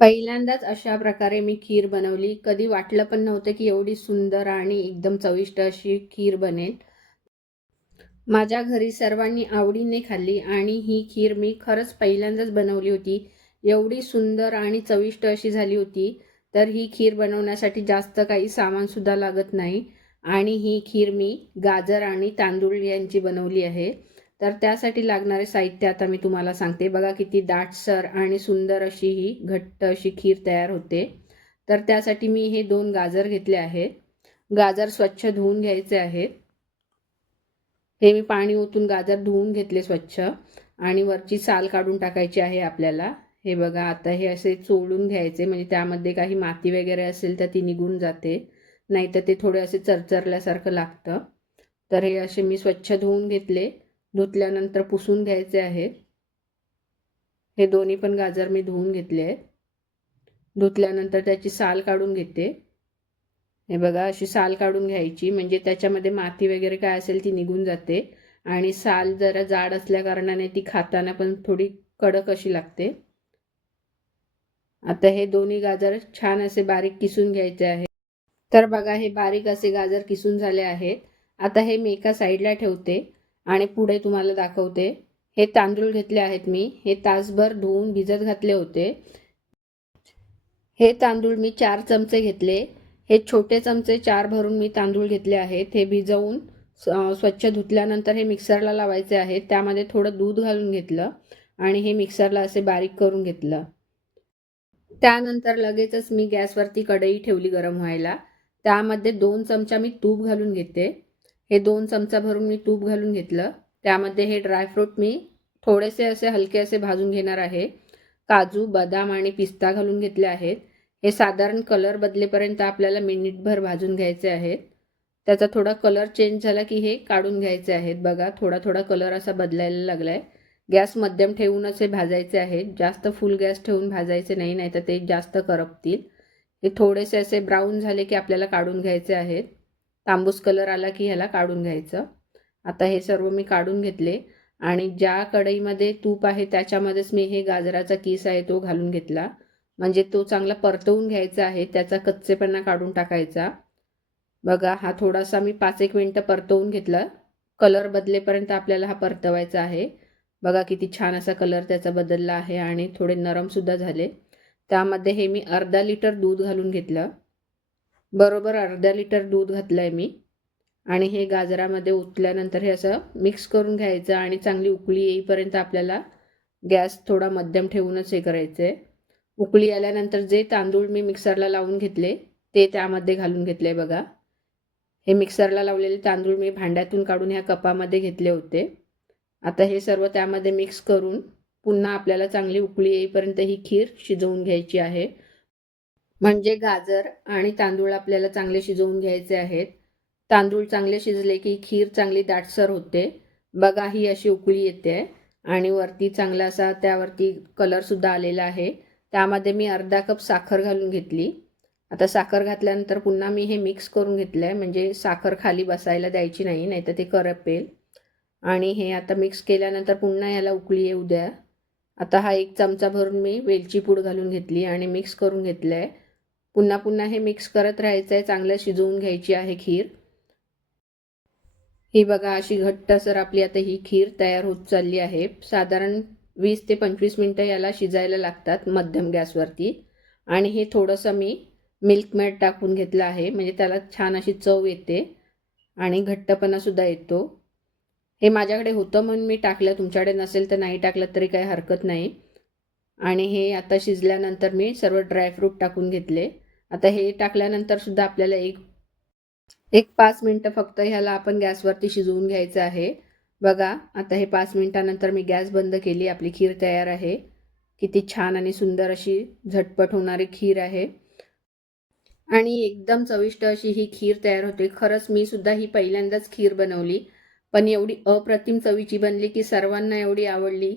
पहिल्यांदाच अशा प्रकारे मी खीर बनवली. कधी वाटलं पण नव्हतं की एवढी सुंदर आणि एकदम चविष्ट अशी खीर बनेल. माझ्या घरी सर्वांनी आवडीने खाल्ली आणि ही खीर मी खरंच पहिल्यांदाच बनवली होती. एवढी सुंदर आणि चविष्ट अशी झाली होती तर ही खीर बनवण्यासाठी जास्त काही सामानसुद्धा लागत नाही. आणि ही खीर मी गाजर आणि तांदूळ यांची बनवली आहे. तर त्यासाठी लागणारे साहित्य आता मी तुम्हाला सांगते. बघा किती दाटसर आणि सुंदर अशी ही घट्ट अशी खीर तयार होते. तर त्यासाठी मी हे दोन गाजर घेतले आहेत. गाजर स्वच्छ धुवून घ्यायचे आहेत. हे मी पाणी ओतून गाजर धुवून घेतले स्वच्छ. आणि वरची साल काढून टाकायची आहे आपल्याला. हे बघा आता हे असे चोळून घ्यायचे. म्हणजे त्यामध्ये काही माती वगैरे असेल तर ती निघून जाते. नाहीतर ते थोडे असे चरचरल्यासारखं लागतं. तर हे असे मी स्वच्छ धुवून घेतले. धुतल्यानंतर पुसून घ्यायचे आहेत. हे दोन्ही पण गाजर मी धुवून घेतले आहेत. धुतल्यानंतर त्याची साल काढून घेते. हे बघा अशी साल काढून घ्यायची. म्हणजे त्याच्यामध्ये माती वगैरे काय असेल ती निघून जाते. आणि साल जरा जाड असल्या कारणाने ती खाताना पण थोडी कडक अशी लागते. आता हे दोन्ही गाजर छान असे बारीक किसून घ्यायचे आहे तर बघा हे बारीक असे गाजर किसून झाले आहेत. आता हे मी एका साईडला ठेवते. आणि पुढे तुम्हाला दाखवते. हे तांदूळ घेतले आहेत मी. हे तासभर धुवून भिजत घातले होते. हे तांदूळ मी चार चमचे घेतले. हे छोटे चमचे चार भरून मी तांदूळ घेतले आहेत. हे भिजवून स्वच्छ धुतल्यानंतर हे मिक्सरला लावायचे आहेत. त्यामध्ये थोडं दूध घालून घेतलं आणि हे मिक्सरला असे बारीक करून घेतलं. त्यानंतर लगेचच मी गॅसवरती कढई ठेवली गरम व्हायला. त्यामध्ये दोन चमचा मी तूप घालून घेते. हे दोन चमचा भरून मी तूप घालून घेतलं. त्यामध्ये हे ड्रायफ्रूट मी थोडेसे असे हलके असे भाजून घेणार आहे. काजू बदाम आणि पिस्ता घालून घेतले आहेत. हे साधारण कलर बदलेपर्यंत आपल्याला मिनिटभर भाजून घ्यायचे आहेत. त्याचा थोडा कलर चेंज झाला की हे काढून घ्यायचे आहेत. बघा थोडा थोडा कलर असा बदलायला लागला आहे गॅस मध्यम ठेवूनच हे भाजायचे आहेत. जास्त फुल गॅस ठेवून भाजायचे नाही नाहीतर ते जास्त करपतील. हे थोडेसे असे ब्राऊन झाले की आपल्याला काढून घ्यायचे आहेत. तांबूस कलर आला की ह्याला काढून घ्यायचं. आता हे सर्व मी काढून घेतले आणि ज्या कढईमध्ये तूप आहे त्याच्यामध्येच मी हे गाजराचा किस आहे तो घालून घेतला. म्हणजे तो चांगला परतवून घ्यायचा आहे त्याचा कच्चेपणा काढून टाकायचा. बघा हा थोडासा मी पाच एक मिनटं परतवून घेतला. कलर बदलेपर्यंत आपल्याला हा परतवायचा आहे. बघा किती छान असा कलर त्याचा बदलला आहे आणि थोडे नरमसुद्धा झाले. त्यामध्ये हे मी अर्धा लिटर दूध घालून घेतलं. बरोबर अर्धा लिटर दूध घातलं आहे मी. आणि हे गाजरामध्ये उतल्यानंतर हे असं मिक्स करून घ्यायचं आणि चांगली उकळी येईपर्यंत आपल्याला गॅस थोडा मध्यम ठेवूनच हे करायचं आहे उकळी आल्यानंतर जे तांदूळ मी मिक्सरला लावून घेतले ते त्यामध्ये घालून घेतले बघा. हे मिक्सरला लावलेले तांदूळ मी भांड्यातून काढून ह्या कपामध्ये घेतले होते. आता हे सर्व त्यामध्ये मिक्स करून पुन्हा आपल्याला चांगली उकळी येईपर्यंत ही खीर शिजवून घ्यायची आहे. म्हणजे गाजर आणि तांदूळ आपल्याला चांगले शिजवून घ्यायचे आहेत. तांदूळ चांगले शिजले की खीर चांगली दाटसर होते. बघा ही अशी उकळी येते आणि वरती चांगला असा त्यावरती कलरसुद्धा आलेला आहे. त्यामध्ये मी अर्धा कप साखर घालून घेतली. आता साखर घातल्यानंतर पुन्हा मी हे मिक्स करून घेतलं आहे म्हणजे साखर खाली बसायला द्यायची नाही नाहीतर ते करपेल. आणि हे आता मिक्स केल्यानंतर पुन्हा याला उकळी येऊ द्या. आता हा एक चमचा भरून मी वेलची पूड घालून घेतली आणि मिक्स करून घेतलं आहे पुन्हा पुन्हा हे मिक्स करत राहायचं आहे चांगलं शिजवून घ्यायची आहे खीर. ही बघा अशी घट्टसर आपली आता ही खीर तयार होत चालली आहे. साधारण वीस ते पंचवीस मिनटं याला शिजायला लागतात मध्यम गॅसवरती. आणि हे थोडंसं मी मिल्क मॅड टाकून घेतलं आहे. म्हणजे त्याला छान अशी चव येते. आणि घट्टपणासुद्धा येतो. हे माझ्याकडे होतं म्हणून मी टाकलं. तुमच्याकडे नसेल तर नाही टाकलं तरी काही हरकत नाही. आणि हे आता शिजल्यानंतर मी सर्व ड्रायफ्रूट टाकून घेतले. आता हे टाकल्यानंतर सुद्धा आपल्याला एक एक पाच मिनटं फक्त ह्याला आपण गॅसवरती शिजवून घ्यायचं आहे. बघा आता हे पाच मिनटानंतर मी गॅस बंद केली. आपली खीर तयार आहे. किती छान आणि सुंदर अशी झटपट होणारी खीर आहे. आणि एकदम चविष्ट अशी ही खीर तयार होते. खरंच मी सुद्धा ही पहिल्यांदाच खीर बनवली. पण एवढी अप्रतिम चवीची बनली की सर्वांना एवढी आवडली.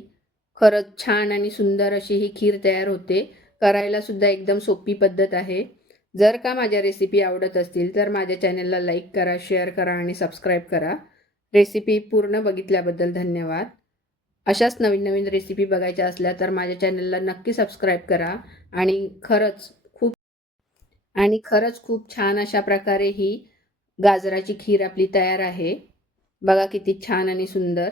खरंच छान आणि सुंदर अशी ही खीर तयार होते. करायला सुद्धा एकदम सोपी पद्धत आहे. जर का माझ्या रेसिपी आवडत असतील तर माझ्या चॅनलला लाईक करा शेअर करा आणि सबस्क्राईब करा. रेसिपी पूर्ण बघितल्याबद्दल धन्यवाद. अशाच नवीन नवीन रेसिपी बघायच्या असल्या तर माझ्या चॅनलला नक्की सबस्क्राईब करा. आणि खरंच खूप आणि खरंच खूप छान अशा प्रकारे ही गाजराची खीर आपली तयार आहे. बघा किती छान आणि सुंदर.